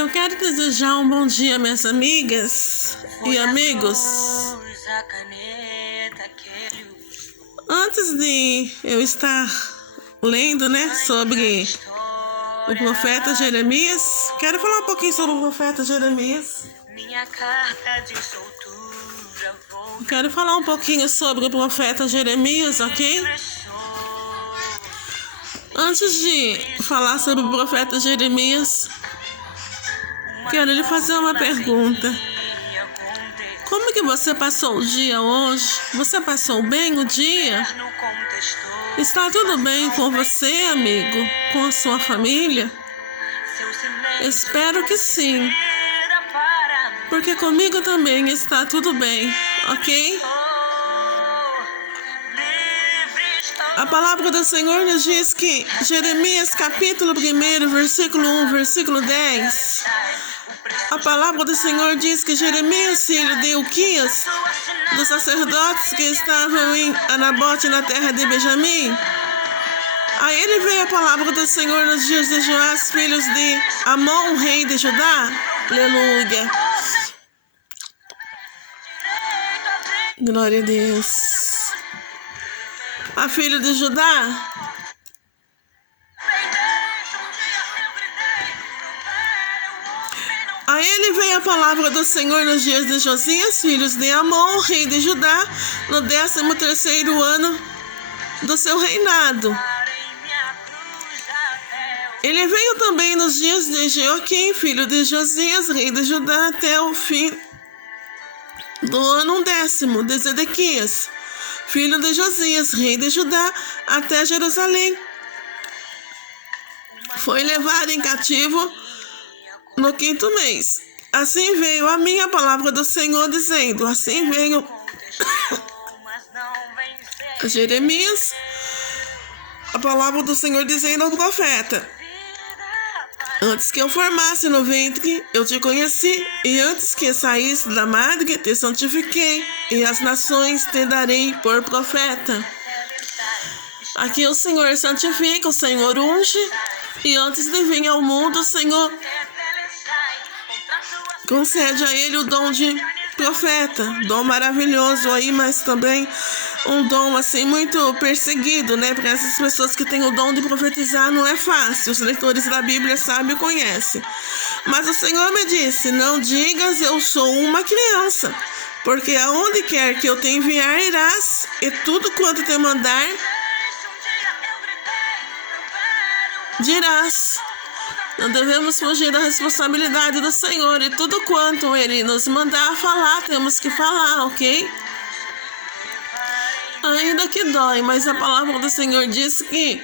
Eu quero desejar um bom dia, minhas amigas e amigos. Antes de eu estar lendo, sobre o profeta Jeremias, quero falar um pouquinho sobre o profeta Jeremias. Quero falar um pouquinho sobre o profeta Jeremias, ok? Antes de falar sobre o profeta Jeremias, quero lhe fazer uma pergunta. Como que você passou o dia hoje? Você passou bem o dia? Está tudo bem com você, amigo? Com a sua família? Espero que sim. Porque comigo também está tudo bem, ok? A palavra do Senhor nos diz que Jeremias capítulo 1, versículo 1, versículo 10. A palavra do Senhor diz que Jeremias, filho de Ilquias, dos sacerdotes que estavam em Anabote, na terra de Benjamim, a ele veio a palavra do Senhor nos dias de Joás, filhos de Amon, rei de Judá. Aleluia. Glória a Deus. A filho de Judá. A ele veio a palavra do Senhor nos dias de Josias, filhos de Amon, rei de Judá, no 13º ano do seu reinado. Ele veio também nos dias de Joaquim, filho de Josias, rei de Judá, até o fim do ano 10º de Zedequias, filho de Josias, rei de Judá, até Jerusalém. Foi levado em cativo no 5º mês. Assim veio a minha palavra do Senhor, dizendo, assim veio a Jeremias, a palavra do Senhor dizendo ao profeta: antes que eu formasse no ventre, eu te conheci, e antes que saísse da madre, te santifiquei, e as nações te darei por profeta. Aqui o Senhor santifica, o Senhor unge, e antes de vir ao mundo, o Senhor concede a ele o dom de profeta, dom maravilhoso aí, mas também um dom assim muito perseguido, para essas pessoas que têm o dom de profetizar não é fácil. Os leitores da Bíblia sabem e conhecem. Mas o Senhor me disse: não digas eu sou uma criança, porque aonde quer que eu te enviar irás, e tudo quanto te mandar dirás. Não devemos fugir da responsabilidade do Senhor, e tudo quanto Ele nos mandar falar, temos que falar, ok? Ainda que dói, mas a palavra do Senhor diz que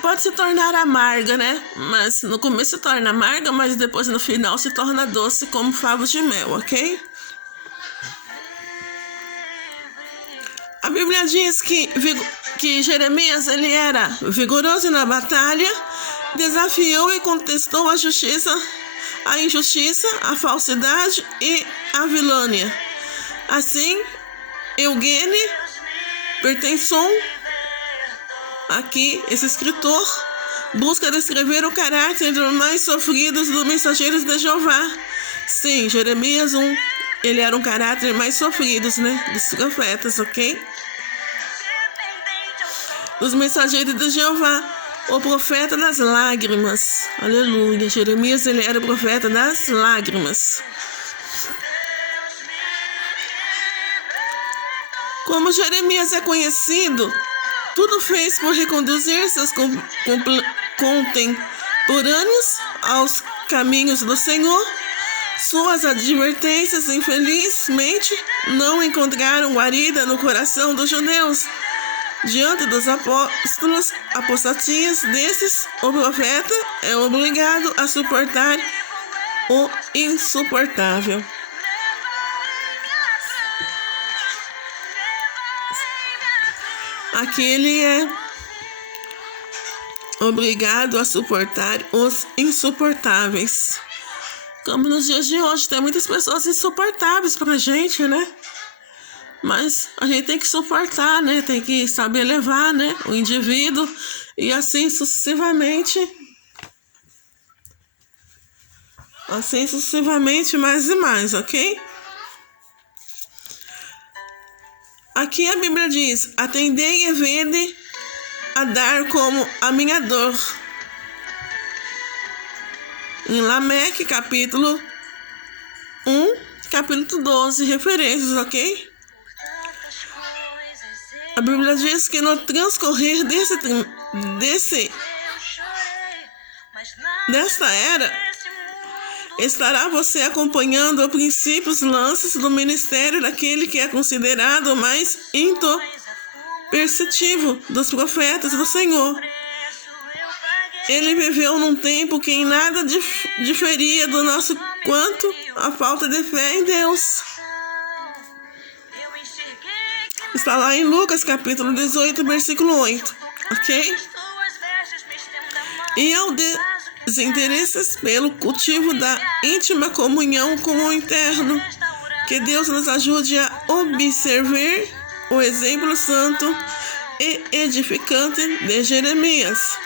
pode se tornar amarga, Mas no começo se torna amarga, mas depois no final se torna doce como favos de mel, ok? A Bíblia diz que Jeremias ele era vigoroso na batalha, desafiou e contestou a injustiça, a falsidade e a vilânia. Assim, Eugene Peterson, aqui esse escritor, busca descrever o caráter dos mais sofridos dos mensageiros de Jeová. Sim, Jeremias ele era um caráter mais sofrido, dos profetas, ok? Os mensageiros de Jeová, o profeta das lágrimas. Aleluia. Jeremias ele era o profeta das lágrimas. Como Jeremias é conhecido, tudo fez por reconduzir seus contemporâneos aos caminhos do Senhor. Suas advertências, infelizmente, não encontraram guarida no coração dos judeus. Diante dos apóstolos, apostatias desses, o profeta é obrigado a suportar o insuportável. Aqui ele é obrigado a suportar os insuportáveis. Como nos dias de hoje, tem muitas pessoas insuportáveis pra gente, Mas a gente tem que suportar, Tem que saber levar, o indivíduo, e assim sucessivamente assim sucessivamente, mais e mais, ok? Aqui a Bíblia diz: atendei e vede a dar como a minha dor. Em Lameque, capítulo 1, capítulo 12, referências, ok? A Bíblia diz que no transcorrer desta era, estará você acompanhando os princípios lances do ministério daquele que é considerado o mais perceptivo dos profetas do Senhor. Ele viveu num tempo que em nada diferia do nosso quanto a falta de fé em Deus. Está lá em Lucas, capítulo 18, versículo 8, ok? E ao desinteresse pelo cultivo da íntima comunhão com o interno, que Deus nos ajude a observar o exemplo santo e edificante de Jeremias.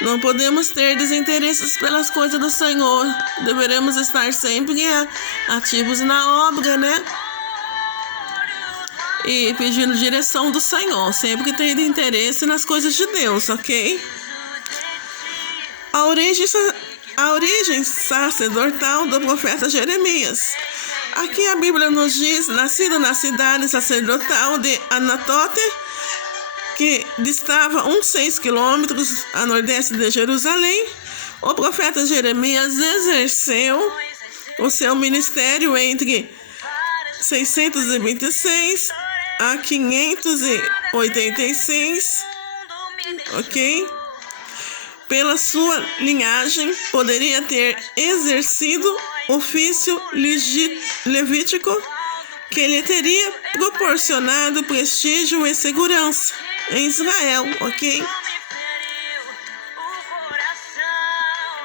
Não podemos ter desinteresses pelas coisas do Senhor. Deveremos estar sempre ativos na obra, né? E pedindo direção do Senhor, sempre tendo interesse nas coisas de Deus, ok? A origem sacerdotal do profeta Jeremias. Aqui a Bíblia nos diz: nascido na cidade sacerdotal de Anatote, que distava uns 6 quilômetros a nordeste de Jerusalém, o profeta Jeremias exerceu o seu ministério entre 626 a 586, ok? Pela sua linhagem, poderia ter exercido ofício levítico que lhe teria proporcionado prestígio e segurança em Israel, ok?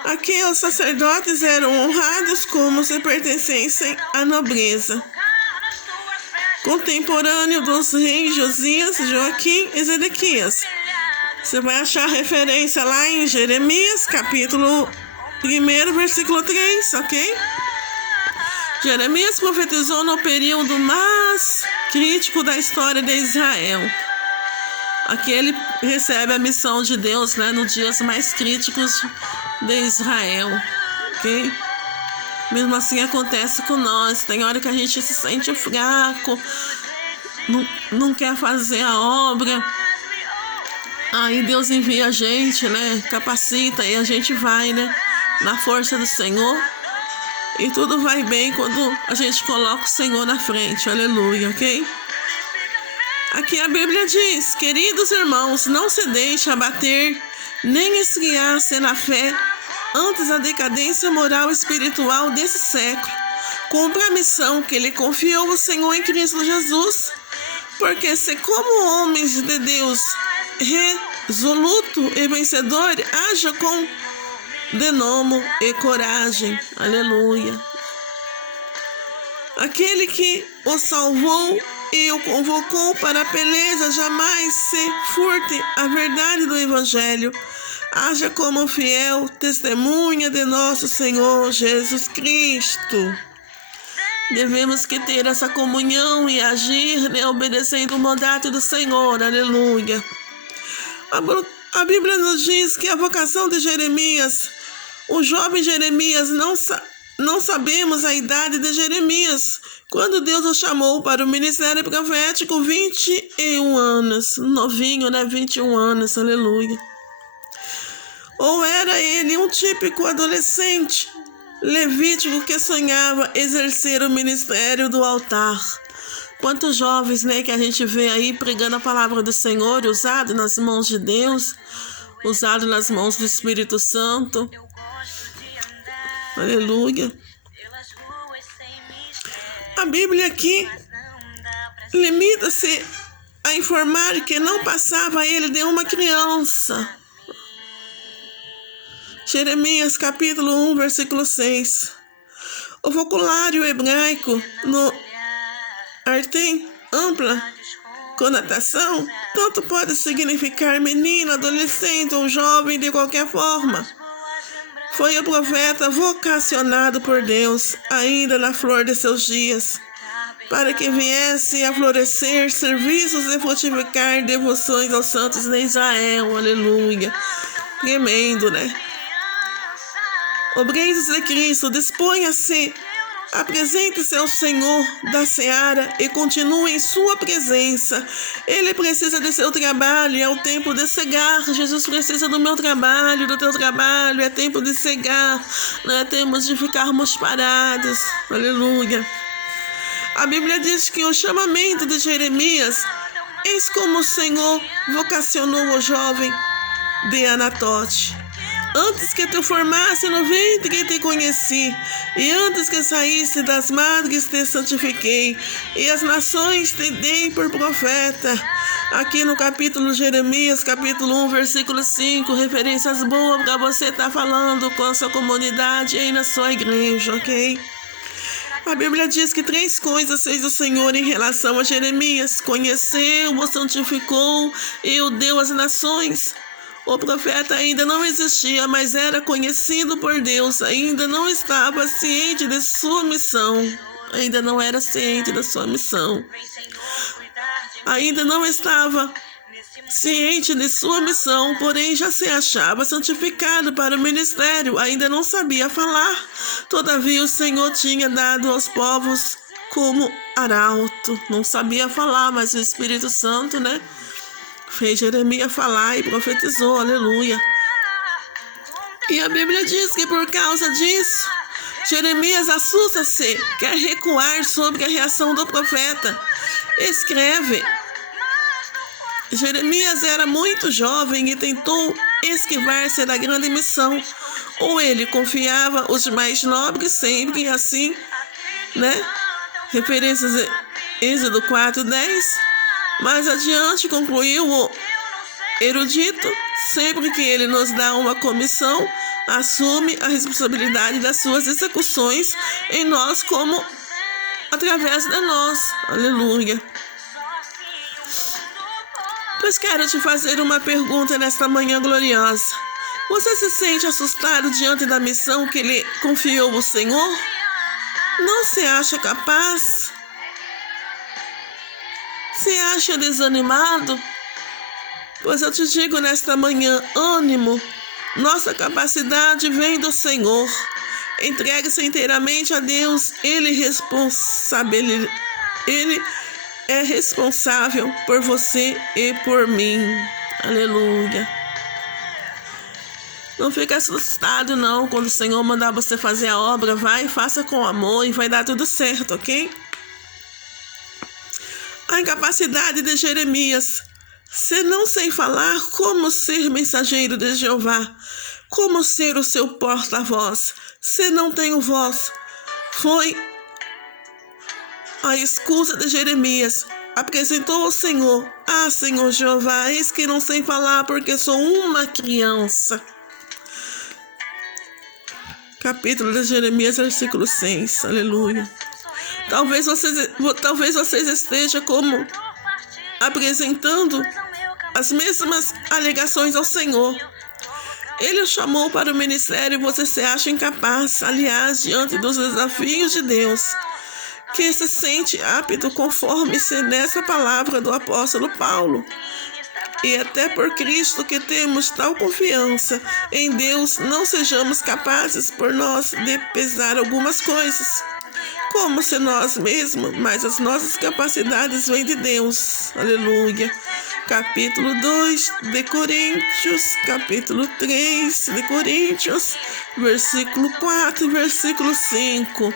Aqui os sacerdotes eram honrados como se pertencessem à nobreza. Contemporâneo dos reis Josias, Joaquim e Zedequias. Você vai achar referência lá em Jeremias, capítulo 1, versículo 3, ok? Jeremias profetizou no período mais crítico da história de Israel. Aqui ele recebe a missão de Deus, né, nos dias mais críticos de Israel, ok? Mesmo assim acontece com nós. Tem hora que a gente se sente fraco, não quer fazer a obra. Aí Deus envia a gente, né? Capacita e a gente vai, né? Na força do Senhor. E tudo vai bem quando a gente coloca o Senhor na frente. Aleluia, ok? Aqui a Bíblia diz: queridos irmãos, não se deixe abater nem esfriar-se na fé antes a decadência moral e espiritual desse século. Cumpra a missão que lhe confiou o Senhor em Cristo Jesus. Porque se como homens de Deus resoluto e vencedor, haja com denomo e coragem. Aleluia. Aquele que o salvou e o convocou para a peleja jamais se furte a verdade do Evangelho. Haja como fiel testemunha de nosso Senhor Jesus Cristo. Devemos que ter essa comunhão e agir, né, obedecendo o mandato do Senhor. Aleluia. A Bíblia nos diz que a vocação de Jeremias, o jovem Jeremias, não sabemos a idade de Jeremias, quando Deus o chamou para o ministério profético, 21 anos, novinho, né, 21 anos, aleluia. Ou era ele um típico adolescente levítico que sonhava exercer o ministério do altar? Quantos jovens, né, que a gente vê aí pregando a palavra do Senhor, usado nas mãos de Deus, usado nas mãos do Espírito Santo. Aleluia. A Bíblia aqui limita-se a informar que não passava ele de uma criança. Jeremias capítulo 1, versículo 6. O vocabulário hebraico no tem ampla conotação, tanto pode significar menino, adolescente ou jovem de qualquer forma. Foi o profeta vocacionado por Deus, ainda na flor de seus dias, para que viesse a florescer serviços e frutificar devoções aos santos de Israel. Aleluia. Tremendo, né? Obreiros de Cristo, disponha-se, apresente-se ao Senhor da seara e continue em sua presença. Ele precisa de seu trabalho, é o tempo de cegar. Jesus precisa do meu trabalho, do teu trabalho, é tempo de cegar, não é tempo de ficarmos parados. Aleluia. A Bíblia diz que o chamamento de Jeremias, eis como o Senhor vocacionou o jovem de Anatote. Antes que te formasse no ventre te conheci, e antes que saísse das madres te santifiquei, e as nações te dei por profeta. Aqui no capítulo Jeremias, capítulo 1, versículo 5, referências boas para você estar falando com a sua comunidade e na sua igreja, ok? A Bíblia diz que 3 coisas fez o Senhor em relação a Jeremias: conheceu, o santificou e o deu às nações. O profeta ainda não existia, mas era conhecido por Deus, ainda não estava ciente de sua missão, ainda não era ciente da sua missão, ainda não estava ciente de sua missão, porém já se achava santificado para o ministério, ainda não sabia falar. Todavia o Senhor tinha dado aos povos como arauto, não sabia falar, mas o Espírito Santo, né, fez Jeremias falar e profetizou, aleluia. E a Bíblia diz que por causa disso, Jeremias assusta-se, quer recuar sobre a reação do profeta. Escreve: Jeremias era muito jovem e tentou esquivar-se da grande missão. Ou ele confiava os mais nobres sempre, assim, né? Referências Êxodo 4:10. Mais adiante concluiu o erudito: sempre que ele nos dá uma comissão, assume a responsabilidade das suas execuções em nós como através de nós. Aleluia. Pois quero te fazer uma pergunta nesta manhã gloriosa. Você se sente assustado diante da missão que lhe confiou o Senhor? Não se acha capaz? Se acha desanimado? Pois eu te digo nesta manhã, ânimo. Nossa capacidade vem do Senhor. Entregue-se inteiramente a Deus. Ele é responsável por você e por mim. Aleluia. Não fique assustado não quando o Senhor mandar você fazer a obra. Vai e faça com amor e vai dar tudo certo, ok? A incapacidade de Jeremias. Se não sei falar, como ser mensageiro de Jeová? Como ser o seu porta-voz? Se não tenho voz. Foi a excusa de Jeremias. Apresentou ao Senhor: ah, Senhor Jeová, eis que não sei falar porque sou uma criança. Capítulo de Jeremias, versículo 6. Aleluia. Talvez vocês estejam como apresentando as mesmas alegações ao Senhor. Ele o chamou para o ministério e você se acha incapaz. Aliás, diante dos desafios de Deus, que se sente apto conforme-se nessa palavra do apóstolo Paulo. E até por Cristo que temos tal confiança em Deus, não sejamos capazes por nós de pesar algumas coisas, como se nós mesmos, mas as nossas capacidades vêm de Deus. Aleluia. Capítulo 2 de Coríntios, capítulo 3 de Coríntios, versículo 4 e versículo 5.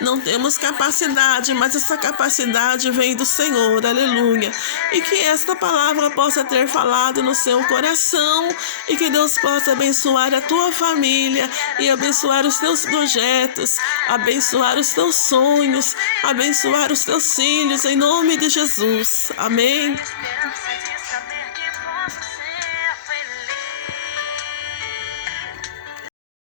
Não temos capacidade, mas essa capacidade vem do Senhor. Aleluia. E que esta palavra possa ter falado no seu coração e que Deus possa abençoar a tua família e abençoar os teus projetos, abençoar os teus sonhos, abençoar os teus filhos, em nome de Jesus. Amém.